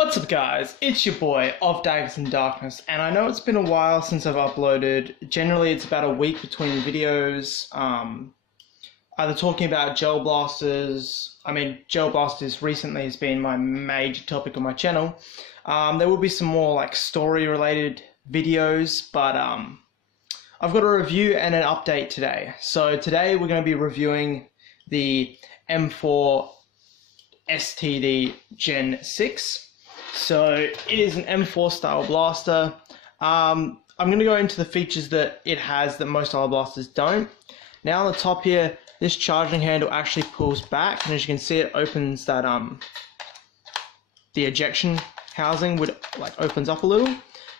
What's up guys, it's your boy of Daggers and Darkness, and I know it's been a while since I've uploaded. Generally it's about a week between videos, either talking about gel blasters. Gel blasters recently has been my major topic on my channel. There will be some more like story related videos, but I've got a review and an update today. So today we're going to be reviewing the M4 STD Gen 6. So it is an M4 style blaster. I'm going to go into the features that it has that most other blasters don't. Now on the top here, this charging handle actually pulls back, and as you can see, it opens that the ejection housing opens up a little.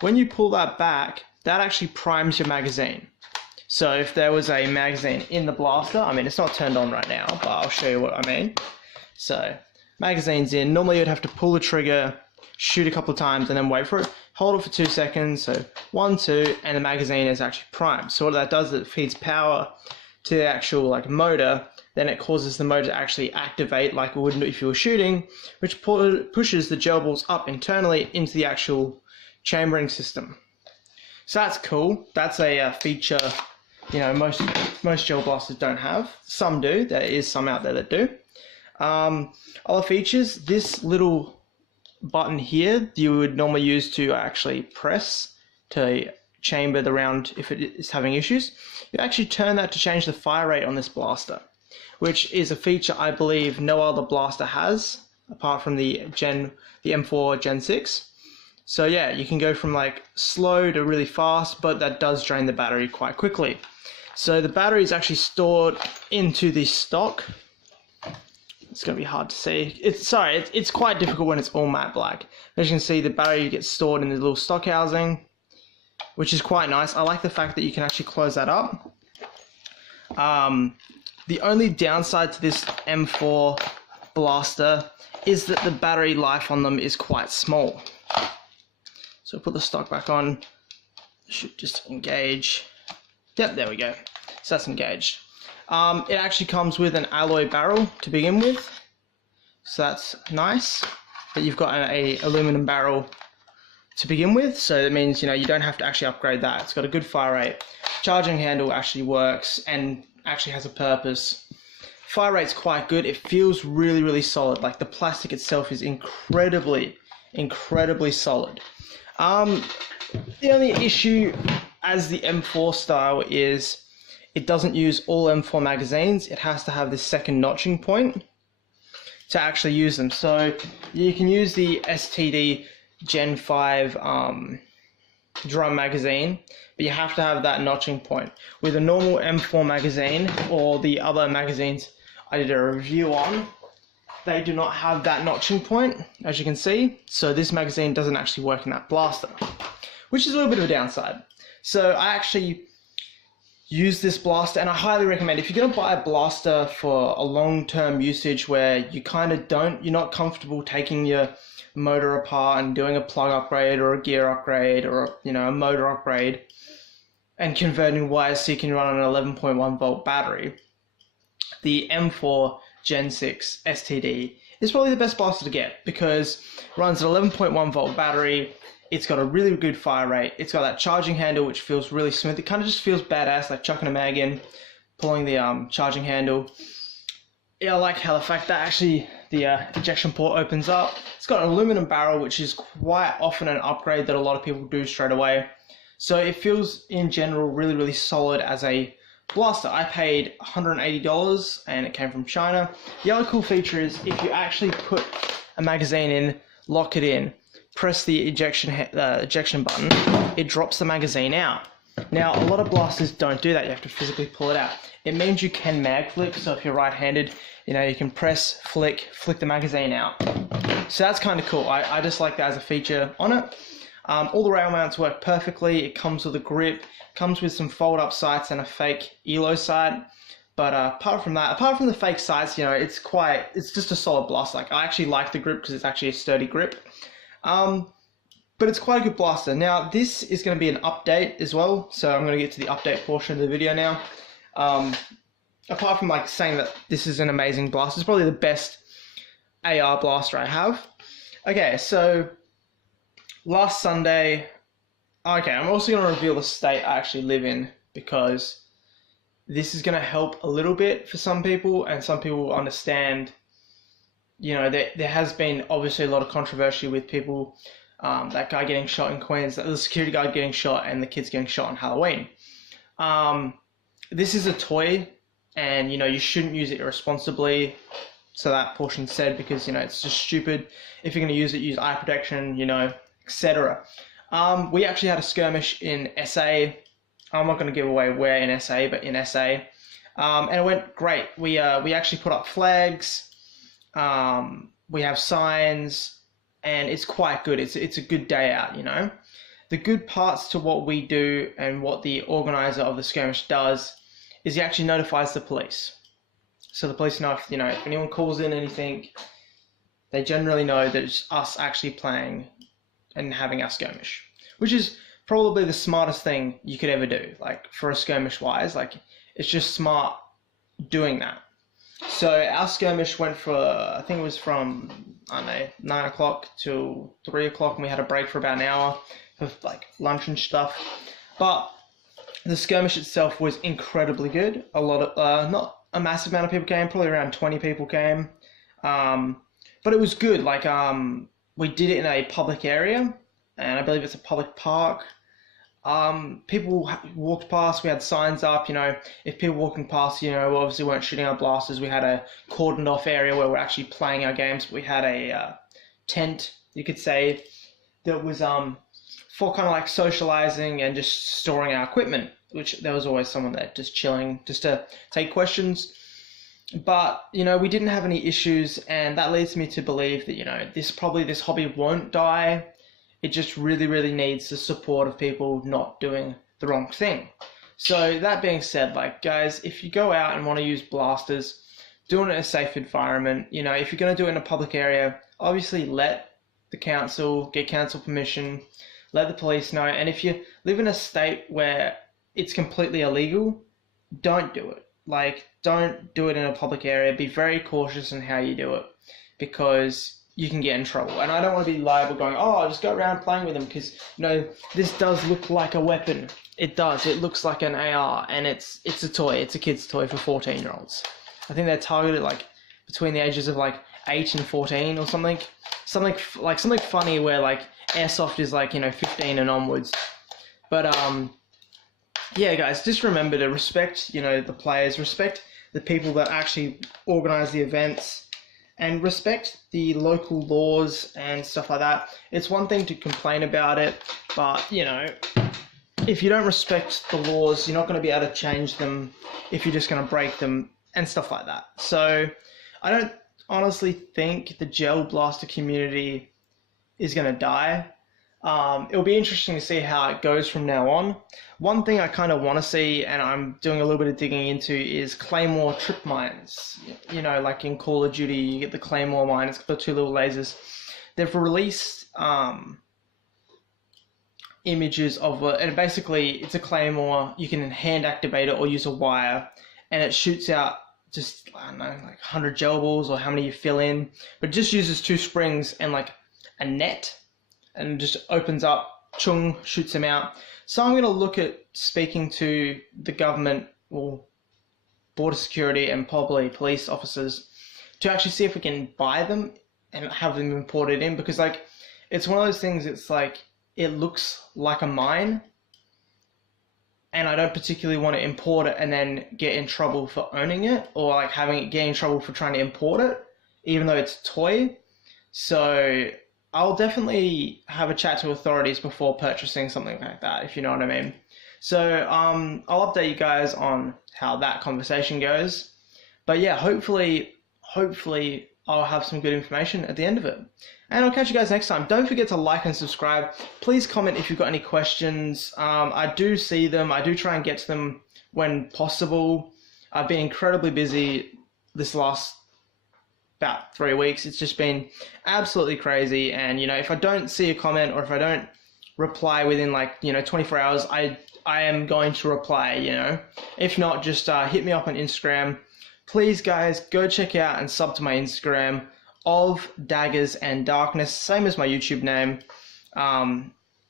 When you pull that back, that actually primes your magazine. So if there was a magazine in the blaster, it's not turned on right now, but I'll show you what I mean. So magazine's in. Normally you'd have to pull the trigger, shoot a couple of times, and then wait for it. Hold it for 2 seconds, so 1, 2, and the magazine is actually primed. So what that does is it feeds power to the actual motor, then it causes the motor to actually activate like it would if you were shooting, which pushes the gel balls up internally into the actual chambering system. So that's cool. That's a feature most gel blasters don't have. Some do. There is some out there that do. Other features, this little button here you would normally use to actually press to chamber the round if it is having issues. You actually turn that to change the fire rate on this blaster, which is a feature I believe no other blaster has apart from the M4 Gen 6. So yeah, you can go from slow to really fast, but that does drain the battery quite quickly. So the battery is actually stored into the stock. It's going to be hard to see. It's quite difficult when it's all matte black. As you can see, the battery gets stored in the little stock housing, which is quite nice. I like the fact that you can actually close that up. The only downside to this M4 blaster is that the battery life on them is quite small. So put the stock back on. Should just engage. Yep, there we go. So that's engaged. It actually comes with an alloy barrel to begin with, so that's nice. But you've got a aluminum barrel to begin with, so that means you don't have to actually upgrade that. It's got a good fire rate. Charging handle actually works and actually has a purpose. Fire rate's quite good. It feels really solid. Like the plastic itself is incredibly solid. The only issue as the M4 style is it doesn't use all M4 magazines. It has to have this second notching point to actually use them. So you can use the STD Gen 5 drum magazine, but you have to have that notching point. With a normal M4 magazine or the other magazines I did a review on, they do not have that notching point, as you can see. So this magazine doesn't actually work in that blaster, which is a little bit of a downside. So I actually use this blaster, and I highly recommend if you're going to buy a blaster for a long-term usage where you're not comfortable taking your motor apart and doing a plug upgrade or a gear upgrade or a motor upgrade and converting wires so you can run an 11.1 volt battery. The M4 Gen 6 STD is probably the best blaster to get because it runs an 11.1 volt battery. It's got a really good fire rate. It's got that charging handle which feels really smooth. It kind of just feels badass, like chucking a mag in, pulling the charging handle. Yeah, I like how the fact that actually the ejection port opens up. It's got an aluminum barrel, which is quite often an upgrade that a lot of people do straight away. So it feels in general really solid as a blaster. I paid $180 and it came from China. The other cool feature is if you actually put a magazine in, lock it in, press the ejection button, it drops the magazine out. Now a lot of blasters don't do that. You have to physically pull it out. It means you can mag flick, so if you're right-handed, you can press, flick the magazine out. So that's kind of cool. I just like that as a feature on it. All the rail mounts work perfectly. It comes with a grip, comes with some fold-up sights and a fake ELO sight. But apart from the fake sights, it's just a solid blaster. I actually like the grip because it's actually a sturdy grip. But it's quite a good blaster. Now this is going to be an update as well, so I'm going to get to the update portion of the video now. Apart from saying that this is an amazing blaster, it's probably the best AR blaster I have. Okay, so last Sunday, okay, I'm also going to reveal the state I actually live in because this is going to help a little bit for some people, and some people will understand. You know, there has been obviously a lot of controversy with people, that guy getting shot in Queens, the security guard getting shot, and the kids getting shot on Halloween. This is a toy, and you know you shouldn't use it irresponsibly. So that portion said, because you know it's just stupid. If you're going to use it, use eye protection, you know, etc. We actually had a skirmish in SA. I'm not going to give away where in SA, but in SA, and it went great. We actually put up flags. We have signs, and it's quite good. It's a good day out, you know. The good parts to what we do and what the organizer of the skirmish does is he actually notifies the police. So the police know if, you know, if anyone calls in anything, they generally know that it's us actually playing and having our skirmish, which is probably the smartest thing you could ever do. Like for a skirmish wise, like it's just smart doing that. So our skirmish went for, I think it was from, I don't know, 9 o'clock till 3 o'clock, and we had a break for about an hour for like lunch and stuff. But the skirmish itself was incredibly good. A lot of, not a massive amount of people came, probably around 20 people came. But it was good. Like, we did it in a public area, and I believe it's a public park. People walked past, we had signs up, you know, if people walking past, you know, we obviously weren't shooting our blasters. We had a cordoned off area where we're actually playing our games. We had a tent, you could say, that was for kind of like socializing and just storing our equipment, which there was always someone there just chilling, just to take questions. But, you know, we didn't have any issues, and that leads me to believe that, you know, this hobby won't die. It just really, really needs the support of people not doing the wrong thing. So that being said, like, guys, if you go out and want to use blasters, do it in a safe environment. You know, if you're going to do it in a public area, obviously get council permission, let the police know. And if you live in a state where it's completely illegal, don't do it. Like, don't do it in a public area. Be very cautious in how you do it, because you can get in trouble. And I don't want to be liable going, oh, I'll just go around playing with them, because, you know, this does look like a weapon. It does. It looks like an AR, and it's a toy. It's a kid's toy for 14-year-olds. I think they're targeted like between the ages of like 8 and 14 or something. Something funny where like airsoft is like, you know, 15 and onwards. But yeah, guys, just remember to respect, you know, the players, respect the people that actually organize the events, and respect the local laws and stuff like that. It's one thing to complain about it, but, you know, if you don't respect the laws, you're not going to be able to change them if you're just going to break them and stuff like that. So I don't honestly think the gel blaster community is going to die. It'll be interesting to see how it goes from now on. One thing I kind of want to see, and I'm doing a little bit of digging into, is Claymore trip mines. You know, like in Call of Duty, you get the Claymore mine. It's got the 2 little lasers. They've released images of it, and basically it's a Claymore. You can hand activate it or use a wire, and it shoots out just, I don't know, like 100 gel balls or how many you fill in. But it just uses 2 springs and like a net, and just opens up, chung, shoots them out. So I'm going to look at speaking to the government or border security and probably police officers to actually see if we can buy them and have them imported in, because like it's one of those things, it's like it looks like a mine, and I don't particularly want to import it and then get in trouble for owning it, or like get in trouble for trying to import it, even though it's a toy. So I'll definitely have a chat to authorities before purchasing something like that, if you know what I mean. So I'll update you guys on how that conversation goes. But yeah, hopefully I'll have some good information at the end of it. And I'll catch you guys next time. Don't forget to like and subscribe. Please comment if you've got any questions. I do see them. I do try and get to them when possible. I've been incredibly busy this last about 3 weeks. It's just been absolutely crazy, and you know, if I don't see a comment or if I don't reply within like, you know, 24 hours, I am going to reply, you know. If not, just hit me up on Instagram. Please guys, go check out and sub to my Instagram. of Daggers and Darkness, same as my YouTube name.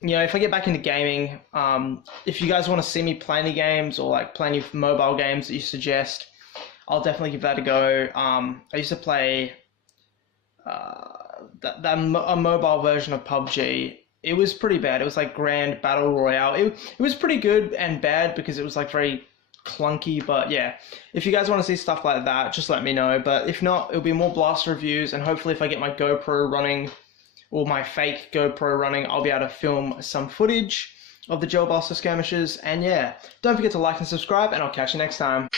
You know, if I get back into gaming, if you guys want to see me play any games or like play any mobile games that you suggest, I'll definitely give that a go. I used to play a mobile version of PUBG. It was pretty bad. It was like Grand Battle Royale. It was pretty good and bad because it was like very clunky, but yeah, if you guys want to see stuff like that, just let me know. But if not, it'll be more Blaster reviews, and hopefully if I get my GoPro running, or my fake GoPro running, I'll be able to film some footage of the Gel Blaster skirmishes. And yeah, don't forget to like and subscribe, and I'll catch you next time.